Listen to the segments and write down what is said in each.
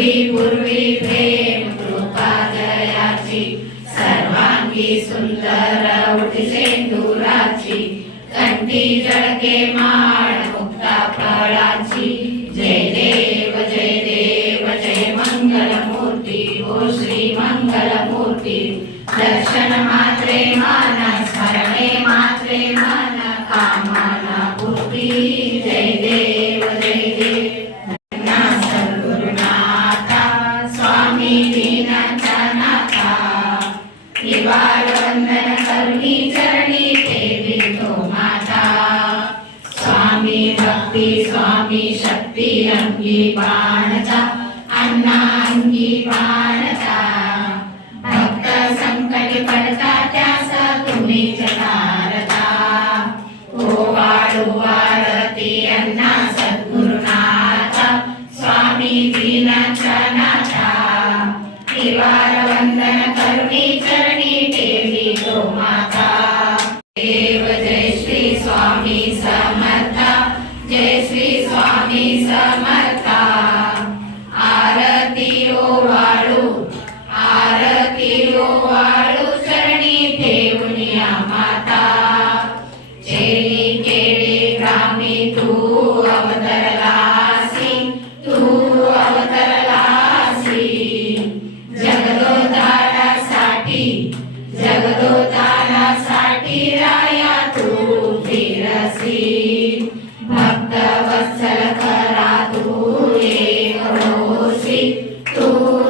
पूर्वी पूर्वी प्रेम कृपा दयाची सर्वांगी सुंदर उठसेंदुराची कंठी जळके माळ मुक्ता फळाची जय देव जय मंगलमूर्ती ओ श्री मंगलमूर्ती दर्शन मात्रे मान स्मरणे मात्रे मन कामना पूर्ती जय देव सद्गुरुनाथा स्वामी दीनाचा नाथा निवार वंदन करुणी चरणी ठेवी तो माता स्वामी भक्ती स्वामी शक्ती अंगी बाणचा अण्णा अंगी बाणचा भक्त संकट पडता त्यास तुम्हीच तारता ओ वाळू वाळती अण्णा सद्गुरुनाथा स्वामी दीनाचा नाथा निवार वंदन करुणी चरणी ठेवी तो माता देव जय श्री स्वामी समर्था जय श्री स्वामी समर्था आरती ओ वाळू चरणी ठेवूनिया माता चेरी केळी ग्रामी तू अवतरलासी जगदोद्धारासाठी राया तू फिरसी भक्त वत्सल करा तू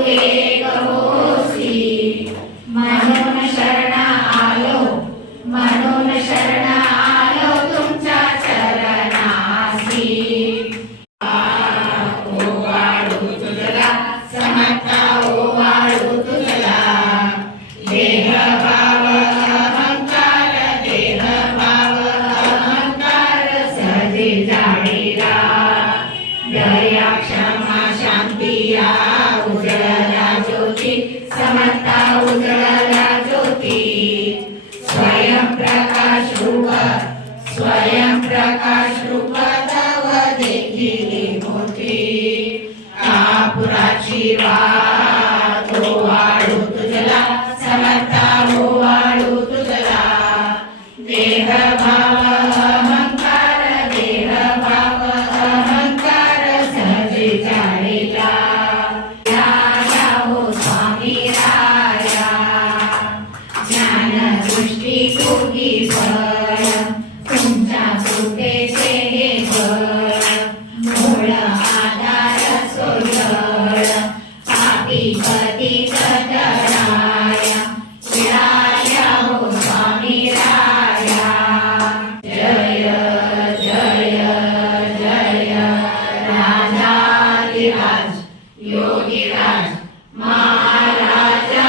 एक होसी म्हणून शरण आलो तुमच्या चरणासी ओ वाळू तुझला समर्था ओ वाळू तुझला देह भाव अहंकार सहजी जाणीला दया क्षमा शांती या उजळला ज्योती समर्था उजळला ज्योती स्वयं प्रकाश रूप तव देखिली मोठी कापुराची वात ओ वाळू तुझला समर्था ओ वाळू तुझला देह भाव अहंकार सहजी जाणीला स्वामी राया ज्ञान दृष्टी तुही फळ तुमच्या कृपेचे हे फळ मूळ आधार सोजळ पापी पतित जराया विराया हो स्वामी राया जय राजाधिराज योगीराज महाराजा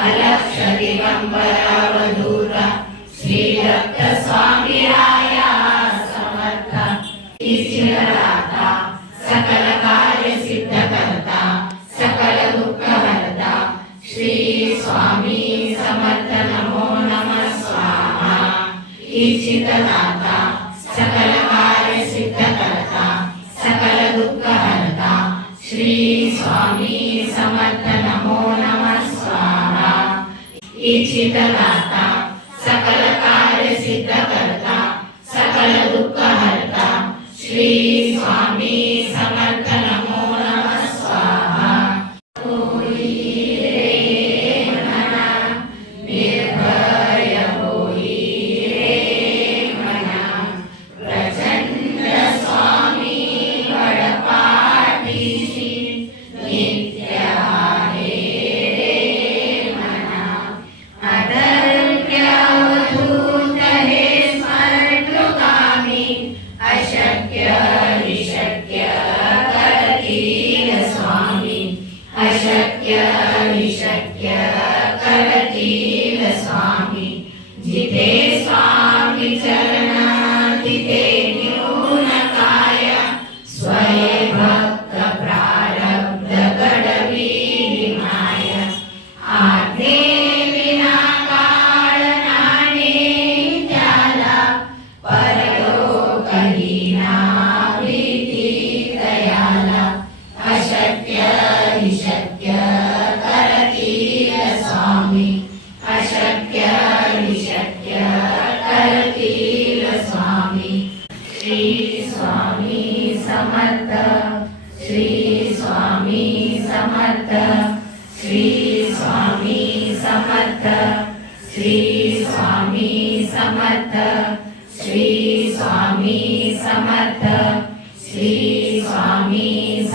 अलक्ष दिगंबरावधूता श्री दत्त स्वामी राया समर्था ईश्वराता सकल कार्य सिद्ध करता सकल दुःख हरता श्री स्वामी समर्थ नमो नमः स्वाहा ईशितदाता सकल कार्य सिद्ध करता सकल दुःख हरता श्री स्वामी समर्थ नमो नमः स्वाहा ईशितदाता सकल कार्य सिद्ध करता सकल दुःख हरता श्री स्वामी समर्थ नमो नमः स्वाहा निर्भय होई रे मना प्रचंड स्वामी वडपाठीशी नित्य आहे रे मना अधर्म्य अवधूत हे स्मरण कामी अशक्य निशक्य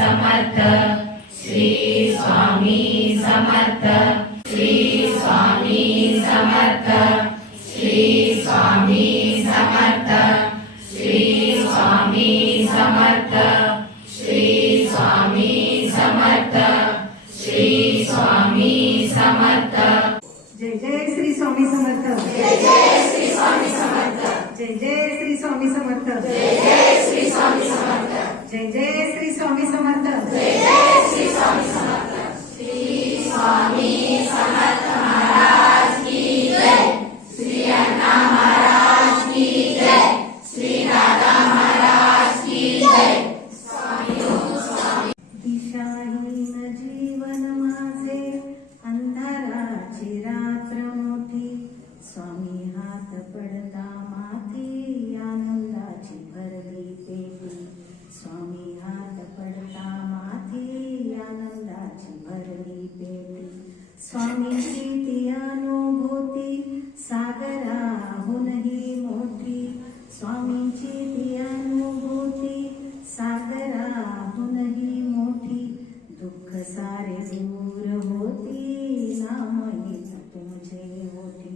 समर्थ श्री स्वामी समर्थ श्री स्वामी समर्थ श्री स्वामी समर्थ श्री स्वामी समर्थ श्री स्वामी समर्थ श्री स्वामी समर्थ जय जय श्री स्वामी समर्थ जय जय श्री स्वामी समर्थ जय जय श्री स्वामी समर्थ जय जय श्री स्वामी समर्थ जय जय श्री स्वामी समर्थ जय जय श्री स्वामी समर्थ श्री स्वामी समर्थ महाराज की जय श्री अण्णा महाराज की जय श्री दादा महाराज की जय दिशाहीन जीवन माझे अंधाराची रात्र मोठी स्वामी हात पडता माथी आनंदाची भरली पेटी स्वामी हात पडता माथी आनंदाची भरली पेटी स्वामीची ती अनुभूती सागराहूनही मोठी स्वामींची ती अनुभूती सागराहूनही मोठी दुःख सारे दूर होती नाम येत तुमचे ओठी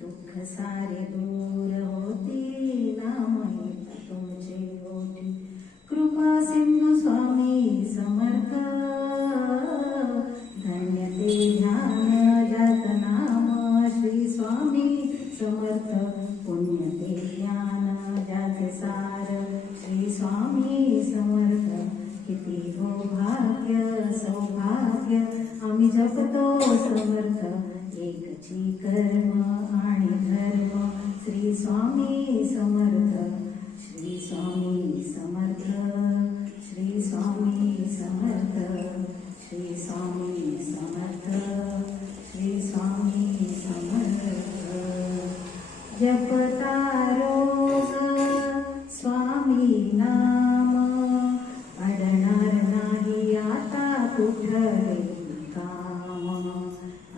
दुःख सारे दूर होती नाम येत तुमचे ओठी कृपा सिंधू स्वामी समर्थ धन्य ते ध्यान जात नाम श्री स्वामी समर्थ पुण्य ते ज्ञान जाते सार श्री स्वामी समर्थ किती हो भाग्य सौभाग्य आम्ही जपतो समर्थ एकची कर्म आणि धर्म श्री स्वामी समर्थ श्री स्वामी समर्थ श्री स्वामी समर्थ श्री स्वामी समर्थ श्री स्वामी समर्थ जपता रोज स्वामी नाम अडणार नाही आता कुठले काम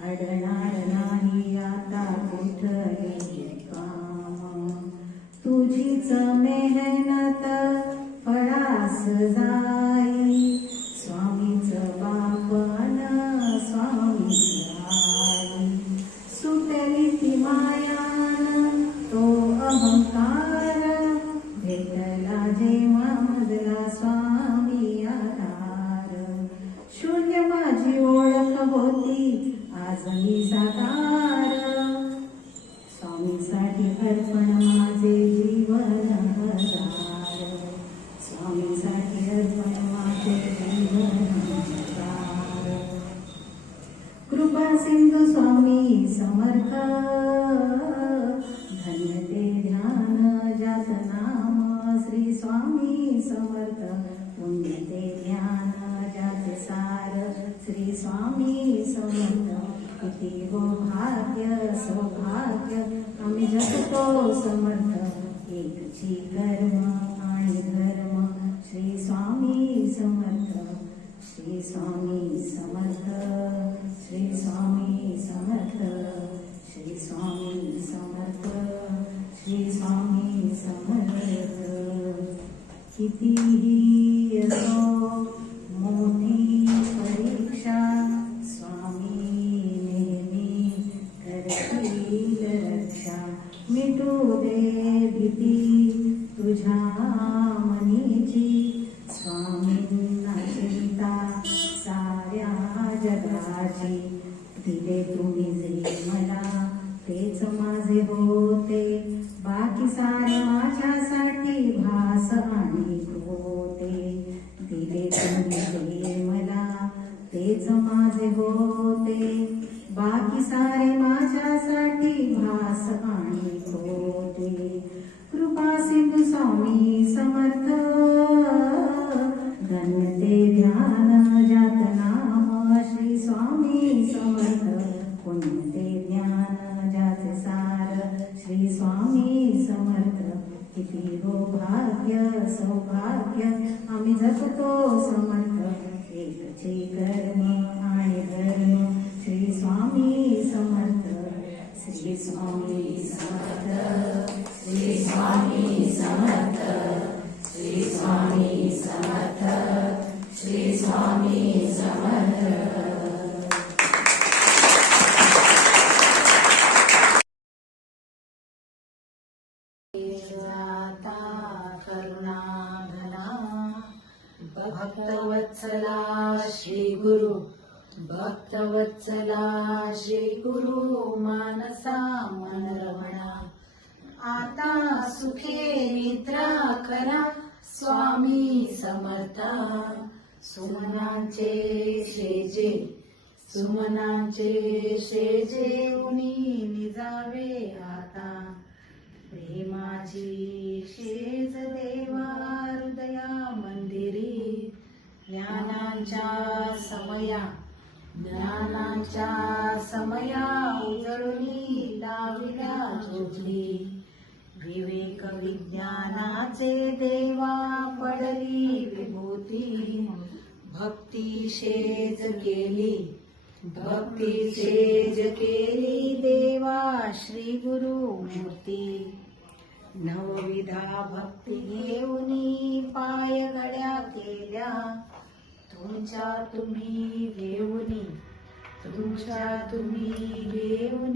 अडणार नाही आता कुठले काम तुझीच मेहनत फळास जाई स्वामीच बापन स्वामीच आई सुटली ती मायान तो अहंकार भेटला जेव्हा मजला स्वामी आधार शून्य माझी ओळख होती आज मी साकार स्वामीसाठी अर्पण माझे जीवन हजार स्वामीसाठी अर्पण माझे जीवन हजार कृपा सिंधू स्वामी समर्थ धन्य ते ध्यान जात नाम श्री स्वामी समर्थ पुण्य ते ज्ञान जाते सार श्री स्वामी समर्थ किती हो भाग्य सौभाग्य आम्ही जपतो समर्थ एकची कर्म आणि धर्म श्री स्वामी समर्थ श्री स्वामी समर्थ श्री स्वामी समर्थ श्री स्वामी समर्थ श्री स्वामी समर्थ कितीही असो मोठी परीक्षा स्वामी नेहमी करतील रक्षा मिटू दे भीती तुझ्या मनीची स्वामींना चिंता साऱ्या जगाची दिले तुम्ही जे मला तेच माझे होते बाकी सारे माझ्यासाठी भास आणि होते दिले तुम्ही जे मला तेच माझे होते बाकी सारे माझ्यासाठी भास आणि होते कृपा सिंधू स्वामी समर्थ धन्य ते ध्यान जात नाम श्री स्वामी समर्थ पुण्य ते ज्ञान जाते सार श्री स्वामी समर्थ किती हो भाग्य सौभाग्य आम्ही जपतो समर्थ एकचे कर्म आणि धर्म श्री स्वामी समर्थ श्री स्वामी समर्थ श्री स्वामी समर्थ श्री स्वामी समर्थ श्री भक्तवत्सला श्री गुरु, भक्तवत्सला श्री गुरु, मानसा मनरमणा. आता सुखे निद्रा करा स्वामी समर्था. सुमनांचे शेजे, सुमनांचे शेजे उनी निजावे आता. प्रेमाची शेज देवा हृदया मंदिरी. ज्ञानांच्या समया, ज्ञानांच्या समया उजळूनी लाविल्या ज्योती. विवेक विज्ञानाचे देवा पडली विभूती. भक्ती शेज केली, भक्ती शेज केली देवा श्री गुरु मूर्ती. नवविधा भक्ती घेऊनी पाय गड्या केल्या. तुमच्या तुम्ही घेऊनी, तुमच्या तुम्ही घेऊनी